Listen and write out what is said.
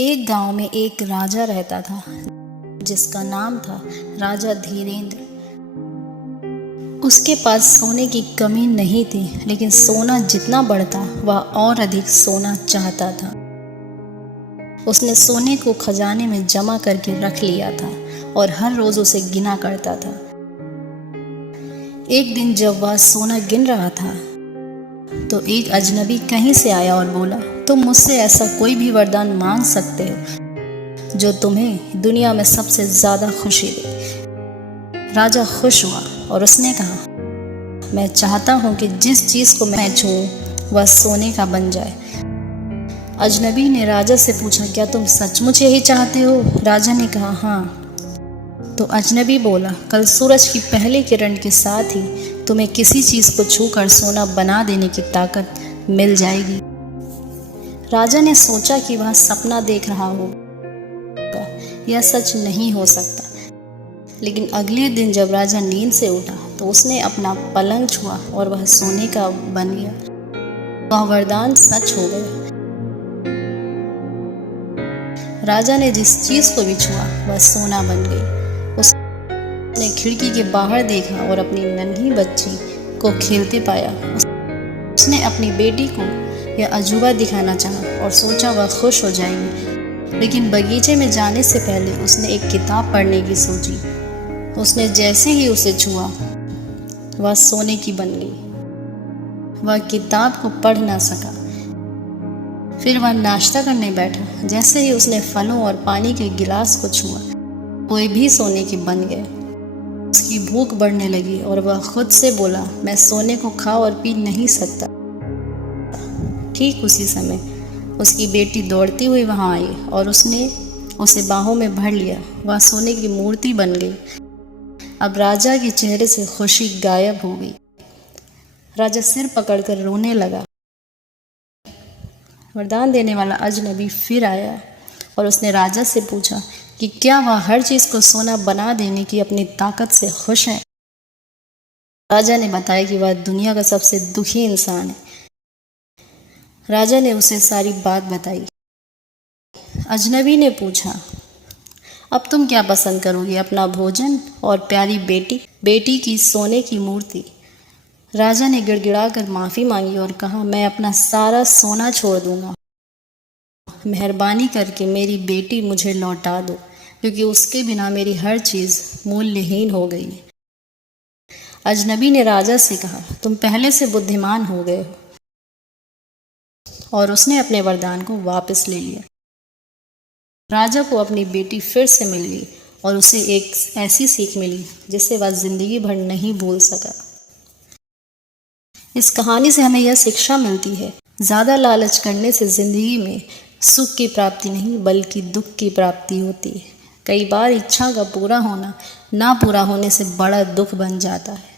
एक गांव में एक राजा रहता था जिसका नाम था राजा धीरेन्द्र। उसके पास सोने की कमी नहीं थी, लेकिन सोना जितना बढ़ता वह और अधिक सोना चाहता था। उसने सोने को खजाने में जमा करके रख लिया था और हर रोज उसे गिना करता था। एक दिन जब वह सोना गिन रहा था तो एक अजनबी कहीं से आया और बोला, तुम मुझसे ऐसा कोई भी वरदान मांग सकते हो जो तुम्हें दुनिया में सबसे ज्यादा खुशी दे। राजा खुश हुआ और उसने कहा, मैं चाहता हूं कि जिस चीज को मैं छूऊं वह सोने का बन जाए। अजनबी ने राजा से पूछा, क्या तुम सचमुच यही चाहते हो? राजा ने कहा, हाँ। तो अजनबी बोला, कल सूरज की पहली किरण के साथ ही तुम्हें किसी चीज को छूकर सोना बना देने की ताकत मिल जाएगी। राजा ने सोचा कि वह सपना देख रहा होगा, यह सच नहीं हो सकता। लेकिन अगले दिन जब राजा नींद से उठा तो उसने अपना पलंग छुआ और वह सोने का बन गया। वह वरदान सच हो गया। राजा ने जिस चीज को भी छुआ वह सोना बन गई। उसने खिड़की के बाहर देखा और अपनी नन्ही बच्ची को खेलते पाया। उसने अपनी बेटी को यह अजूबा दिखाना चाहा और सोचा वह खुश हो जाएगी। लेकिन बगीचे में जाने से पहले उसने एक किताब पढ़ने की सोची। उसने जैसे ही उसे छुआ वह सोने की बन गई। वह किताब को पढ़ ना सका। फिर वह नाश्ता करने बैठा। जैसे ही उसने फलों और पानी के गिलास को छुआ कोई भी सोने की बन गए। उसकी भूख बढ़ने लगी और वह खुद से बोला, मैं सोने को खा और पी नहीं सकता। ठीक उसी समय उसकी बेटी दौड़ती हुई वहां आई और उसने उसे बाहों में भर लिया। वह सोने की मूर्ति बन गई। अब राजा के चेहरे से खुशी गायब हो गई। राजा सिर पकड़कर रोने लगा। वरदान देने वाला अजनबी फिर आया और उसने राजा से पूछा कि क्या वह हर चीज को सोना बना देने की अपनी ताकत से खुश है। राजा ने बताया कि वह दुनिया का सबसे दुखी इंसान है। राजा ने उसे सारी बात बताई। अजनबी ने पूछा, अब तुम क्या पसंद करोगे, अपना भोजन और प्यारी बेटी की सोने की मूर्ति? राजा ने गिड़गिड़ाकर माफी मांगी और कहा, मैं अपना सारा सोना छोड़ दूंगा। मेहरबानी करके मेरी बेटी मुझे लौटा दो, क्योंकि उसके बिना मेरी हर चीज मूल्यहीन हो गई। अजनबी ने राजा से कहा, तुम पहले से बुद्धिमान हो गए हो। और उसने अपने वरदान को वापस ले लिया। राजा को अपनी बेटी फिर से मिल गई और उसे एक ऐसी सीख मिली जिसे वह जिंदगी भर नहीं भूल सका। इस कहानी से हमें यह शिक्षा मिलती है, ज्यादा लालच करने से जिंदगी में सुख की प्राप्ति नहीं बल्कि दुख की प्राप्ति होती है। कई बार इच्छा का पूरा होना ना पूरा होने से बड़ा दुख बन जाता है।